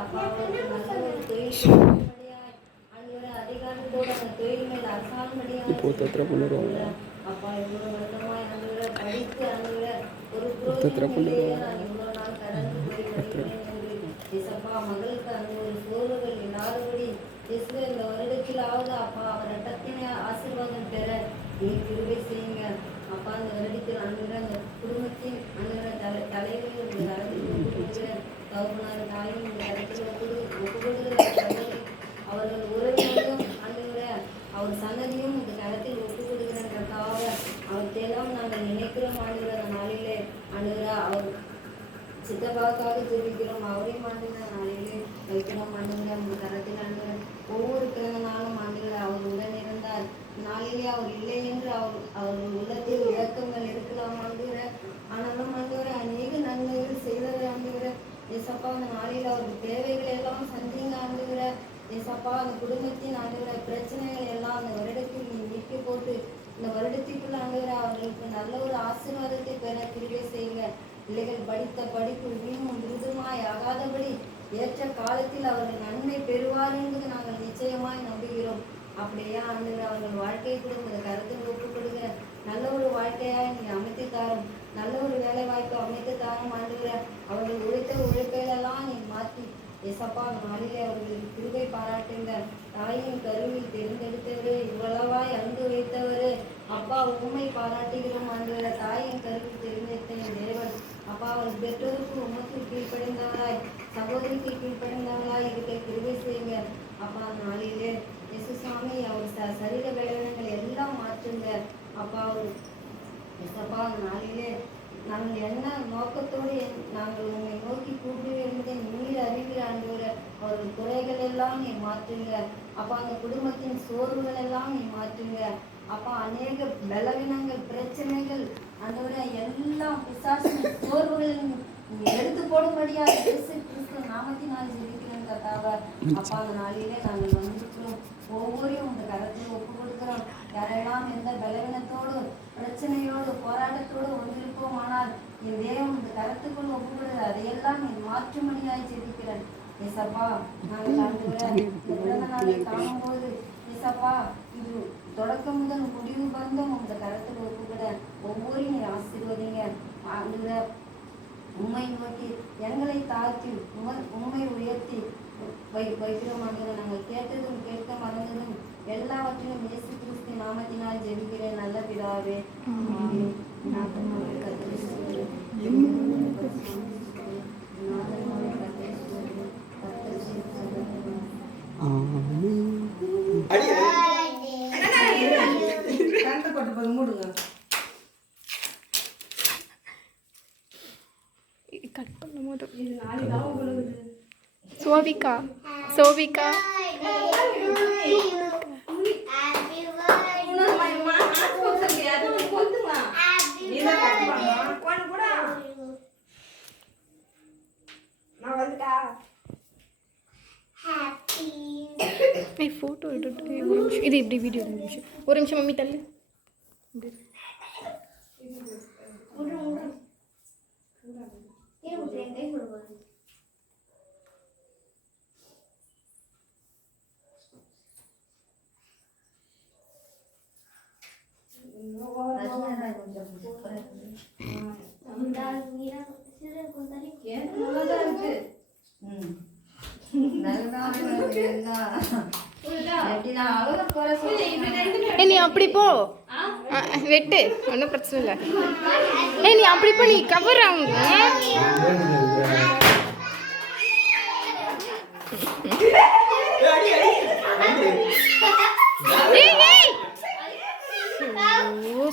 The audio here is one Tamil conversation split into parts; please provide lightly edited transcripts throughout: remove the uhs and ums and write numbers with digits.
அப்பா அவருக்கு நல்ல ஒரு தொழில் கிடைக்கும்படியாய் ஆண்டவரே அதிகாரத்தோட அந்த தொழில் மேல் அரசாங்கும்படியாய் அப்பா இவ்வளோ வருடமாய் ஆண்டவரே படித்து ஆண்டவரே ஒரு புரோஜனம் இல்லையே நான் இவ்வளோ நாள் கடந்து போய் வருகிறேன் என்று இசப்பா மகளுக்கு அந்த ஒரு சோர்வுகள் இல்லாதபடி இயேசுவே இந்த வருடத்திலாவது அப்பா அவர் ரட்டத்தினை ஆசீர்வாதம் பெற நீ கிருபை செய்யுங்க அப்பா அந்த வருடத்தில் ஆண்டவரே அந்த குடும்பத்தின் ஆண்டவரே தலைவர்கள் இந்த கரத்தில் ஒப்பு கொடுக்கிறேன் தகப்பனார் தாயும் இந்த கரத்தில் ஒப்பு கொடுக்கிற அவர்கள் உறவினரும் ஆண்டவரே அவர் சன்னதியும் இந்த கரத்தில் ஒப்பு கொடுக்கிறேன் கர்த்தாவே அவற்றையெல்லாம் நாங்கள் நினைக்கிறோம் ஆண்டவரே அந்த நாளிலே ஆண்டவரே அவர் சித்தப்பாவுக்காக ஜெபிக்கிறோம் அவரையும் ஆண்டுகிற நாளிலே வைக்கிறோம் ஆண்டுகிற உங்கள் கரத்தில் ஆண்டுகிற ஒவ்வொரு பிறந்த நாளும் ஆண்டுகிற அவர் உடன் இருந்தார் நாளிலே அவர் இல்லை என்று அவர்கள் உள்ளத்தில் இழக்கங்கள் இருக்கலாம் ஆண்டுகிற ஆனாலும் ஆண்டுகிற அநேக நன்மைகள் செய்தவர் ஆண்டுகிற ஏசப்பா அந்த நாளில் அவருக்கு தேவைகளை எல்லாம் சந்திங்க ஆண்டுகிற ஏசப்பா அந்த குடும்பத்தின் ஆண்டுகிற பிரச்சனைகள் எல்லாம் அந்த வருடத்தில் நீ நீக்கி போட்டு இந்த வருடத்திற்குள்ள ஆண்டுகிற அவர்களுக்கு நல்ல ஒரு ஆசீர்வாதத்தை பெற கிருபை செய்யுங்க பிள்ளைகள் படித்த படிப்பு வீணும் விருதுமாய் ஆகாதபடி ஏற்ற காலத்தில் அவர்கள் நன்மை பெறுவார் என்பது நாங்கள் நிச்சயமாய் நம்புகிறோம் அப்படியே ஆண்டுகிற அவர்கள் வாழ்க்கையை கூட இந்த கருத்தில் ஒப்புக் கொடுக்கிற நல்ல ஒரு வாழ்க்கையாய் நீ அமைத்து தாரும் நல்ல ஒரு வேலை வாய்ப்பு அமைத்து தாரும் ஆண்டுகிற அவர்கள் உழைத்த உழைப்பையெல்லாம் நீ மாற்றி எசப்பா நாளிலே அவர்களுக்கு கிருபை பாராட்டுங்க தாயின் கருவில் தேர்ந்தெடுத்தவரே இவ்வளவாய் அன்பு வைத்தவரே அப்பா உண்மை பாராட்டுகிறோம் ஆண்டுகிற தாயின் கருவில் தேர்ந்தெடுத்த தேவன் அப்பா அவர் பெற்றோருக்கு உமக்கு கீழ்ப்படைந்தவராய் சகோதரிக்கு கீழ்ப்படைந்தவராய் இருக்க கிருபை செய்யுங்க அப்பா நாளிலே இயேசுசாமி அவர் சரீர பலவீனங்களை எல்லாம் மாற்றுங்க அப்பா அவர் எசப்பா நாளிலே நாங்கள் என்ன நோக்கத்தோடு நாங்கள் உண்மை நோக்கி கூப்பிடுவோம் என்பதை நீர் அறிவிற ஆண்டவர அவர்கள் குறைகள் எல்லாம் நீ மாற்றுங்க அப்பா அந்த குடும்பத்தின் சோர்வுகள் எல்லாம் நீ மாற்றுங்க அப்பா அநேக பலவீனங்கள் பிரச்சனைகள் ஆண்டவர எல்லாம் பிசாசின் சோர்வுகள் எடுத்து போடும்படியா இயேசு கிறிஸ்து நாமத்தினால் ஜெபிக்கிறேன் கர்த்தாவே அப்பா அந்த நாளிலே நாங்கள் வந்திருக்கிறோம் ஒவ்வொருவரையும் உங்க கரத்தில் ஒப்பு கொடுக்கிறோம் யாரெல்லாம் எந்த பலவீனத்தோடு பிரச்சனையோடு போராட்டத்தோடு வந்திருப்போம் ஆனால் என் தேவன் இந்த கரத்துக்குள் ஒப்பு கொடுக்குறது அதையெல்லாம் நீ மாற்றுமணியாய் ஜெபிக்கிறேன் ஏசப்பா நாங்கள் ஆண்டவரே பிறந்த நாளை காணும்போது ஏசப்பா இது தொடக்கம் முதல் முடிவு பந்தம் உங்க கரத்தில் ஒப்புக்கிட ஒவ்வொரு நீ ஆசீர்வதிங்க ஆண்டவரே உண்மை நோக்கி எங்களை தாழ்த்தி உண்மை உயர்த்தி வைக்கிறோம் ஆண்டவரே நாங்கள் கேட்டதும் கேட்க மறந்ததும் எல்லாவற்றிலும் இயேசு கிறிஸ்து நாமத்தினால் ஜெபிக்கிறேன் நல்ல பிதாவே கட் பண்ணும்போது சோவிகா சோவிகா ஃபோட்டோ எடுத்து ஒரு நிமிஷம் இது இப்படி வீடியோ ஒரு நிமிஷம் மம்மி தள்ளு நீ அப்படி போ வெட்டு ஒன்றும் பிரச்சனை இல்லை நீ அப்படி போ நீ கவர் ஆகுங்க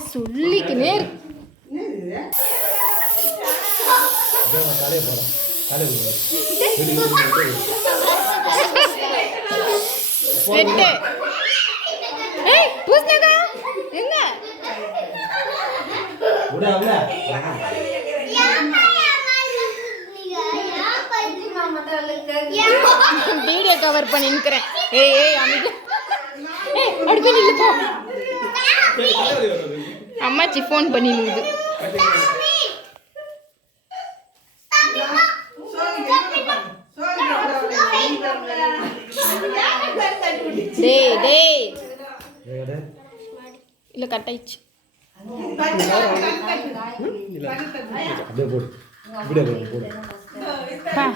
சொல்லிக்கினே வெட்டு பூசணக்கா எங்க வீடியோ கவர் பண்ணி நிற்கிறேன் ஏய் அமைதி அடுத்து நில்லு போ அம்மாச்சி ஃபோன் பண்ணி நிற்குது டேய் டேய் இல்ல கட் ஆயிடுச்சு. அப்படியே போடு இப்படியே போடு பா.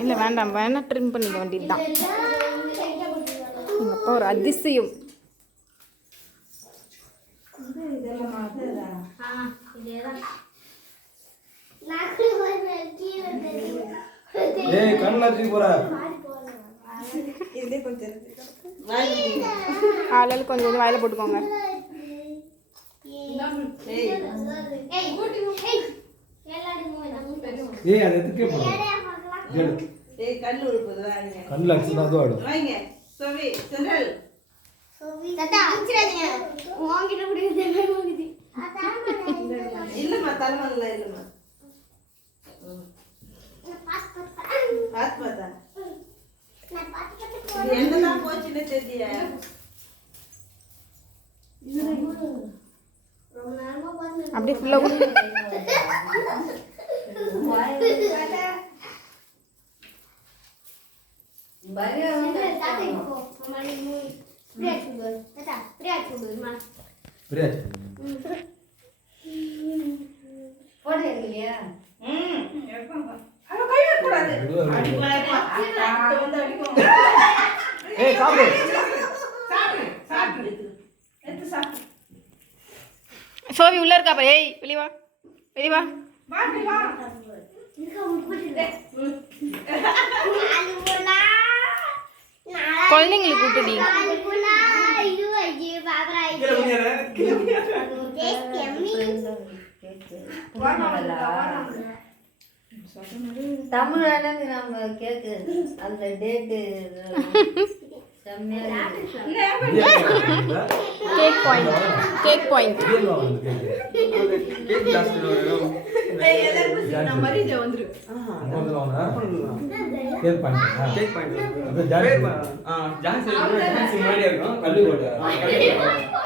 இல்ல வேண்டாம் வேணா ட்ரிம் பண்ணிக்க வேண்டியதுதான். எங்க அப்பா ஒரு அதிசயம். ஏய் கண்ணு அடிச்சு போற ஆளால் கொஞ்சம் கொஞ்சம் வாயில போட்டுக்கோங்க. ஏய் அது எதுக்கே போற ஏய் கண்ணு உருப்புது வாங்க கண்ணுல அடிச்சு தான் ஆடும் வாங்க சோவி சென்றல் தாத்தா அடிச்சிராதீங்க வாங்கிட்டு குடிங்க வாங்குது இல்லம்மா தலைமல்ல இல்லம்மா பாத்து பார்த்தா இது என்னதான் போச்சுன்னு தெரியல அப்படியே ஃபுல்லா பிரியா இல்லையா அவ கை வைக்க கூடாது வந்து அடிக்கும் ஏய் சாப்பிடு சாப்பிடு எடுத்து சாப்பிடு சோவி உள்ள இருக்கா பாரு. ஏய் வெளிய வா வெளிய வா. வாடி வா குழந்தைங்களுக்கு கூட்டுடி. தமிழ் நம்ம கேக்கு அந்த டேட்டு செம்மையா cake point cake point. Cake லாஸ்ட்ல வரும் ஏய் எல்லாரும் நம்ம மரியாதை வந்துரு கேக் பாயிண்ட் கேக் பாயிண்ட் அது ஜாரி ஜான்சி முன்னாடியே இருக்கும் கல்லு போட்டு